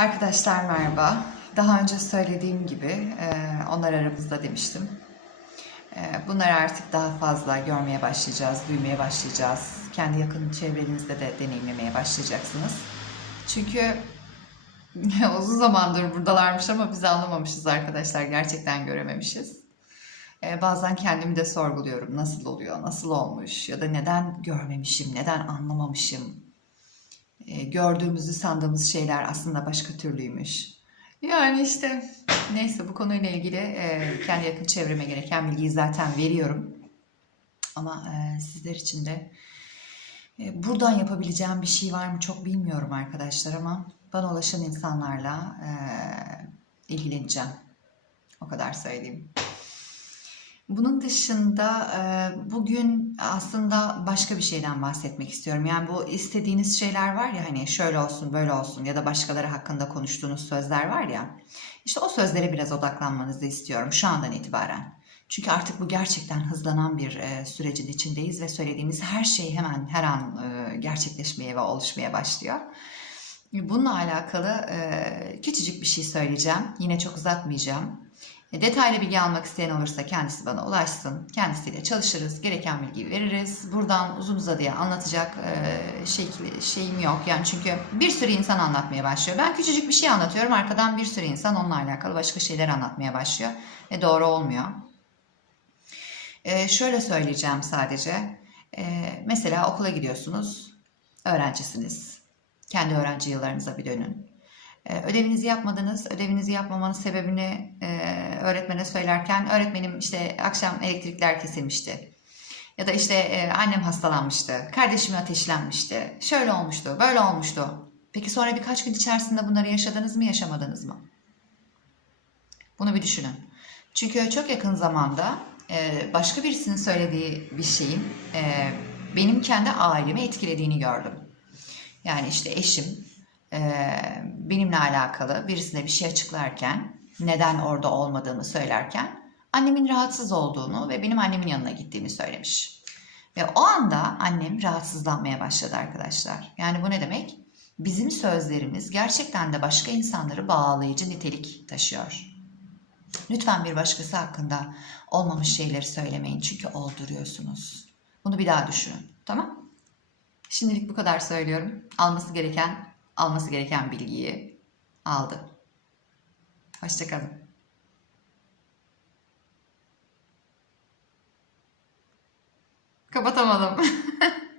Arkadaşlar merhaba. Daha önce söylediğim gibi e, onlar aramızda demiştim. E, Bunları artık daha fazla görmeye başlayacağız, duymaya başlayacağız. Kendi yakın çevrenizde de deneyimlemeye başlayacaksınız. Çünkü uzun zamandır buradalarmış ama biz anlamamışız arkadaşlar. Gerçekten görememişiz. E, Bazen kendimi de sorguluyorum. Nasıl oluyor, nasıl olmuş ya da neden görmemişim, neden anlamamışım gördüğümüzü sandığımız şeyler aslında başka türlüymüş. Yani işte neyse bu konuyla ilgili e, kendi yakın çevreme gereken bilgiyi zaten veriyorum. Ama e, sizler için de e, buradan yapabileceğim bir şey var mı çok bilmiyorum arkadaşlar ama bana ulaşan insanlarla e, ilgileneceğim. O kadar söyleyeyim. Bunun dışında bugün aslında başka bir şeyden bahsetmek istiyorum. Yani bu istediğiniz şeyler var ya hani şöyle olsun böyle olsun ya da başkaları hakkında konuştuğunuz sözler var ya. İşte o sözlere biraz odaklanmanızı istiyorum şu andan itibaren. Çünkü artık bu gerçekten hızlanan bir sürecin içindeyiz ve söylediğimiz her şey hemen her an gerçekleşmeye ve oluşmaya başlıyor. Bununla alakalı küçücük bir şey söyleyeceğim. Yine çok uzatmayacağım. E, Detaylı bilgi almak isteyen olursa kendisi bana ulaşsın. Kendisiyle çalışırız. Gereken bilgiyi veririz. Buradan uzun uzadıya anlatacak e, şey, şeyim yok. Yani çünkü bir sürü insan anlatmaya başlıyor. Ben küçücük bir şey anlatıyorum. Arkadan bir sürü insan onunla alakalı başka şeyler anlatmaya başlıyor. Ve doğru olmuyor. E, şöyle söyleyeceğim sadece. E, mesela okula gidiyorsunuz. Öğrencisiniz. Kendi öğrenci yıllarınıza bir dönün. Ee, Ödevinizi yapmadınız. Ödevinizi yapmamanın sebebini e, öğretmene söylerken öğretmenim işte akşam elektrikler kesilmişti. Ya da işte e, annem hastalanmıştı. Kardeşim ateşlenmişti. Şöyle olmuştu, böyle olmuştu. Peki sonra birkaç gün içerisinde bunları yaşadınız mı, yaşamadınız mı? Bunu bir düşünün. Çünkü çok yakın zamanda e, başka birisinin söylediği bir şeyin benim kendi ailemi etkilediğini gördüm. Yani işte eşim benimle alakalı birisine bir şey açıklarken, neden orada olmadığımı söylerken annemin rahatsız olduğunu ve benim annemin yanına gittiğimi söylemiş. Ve o anda annem rahatsızlanmaya başladı arkadaşlar. Yani bu ne demek? Bizim sözlerimiz gerçekten de başka insanları bağlayıcı nitelik taşıyor. Lütfen bir başkası hakkında olmamış şeyleri söylemeyin çünkü olduruyorsunuz. Bunu bir daha düşünün. Tamam? Şimdilik bu kadar söylüyorum. Alması gereken, alması gereken bilgiyi aldı. Hoşçakalın. Kapatamadım.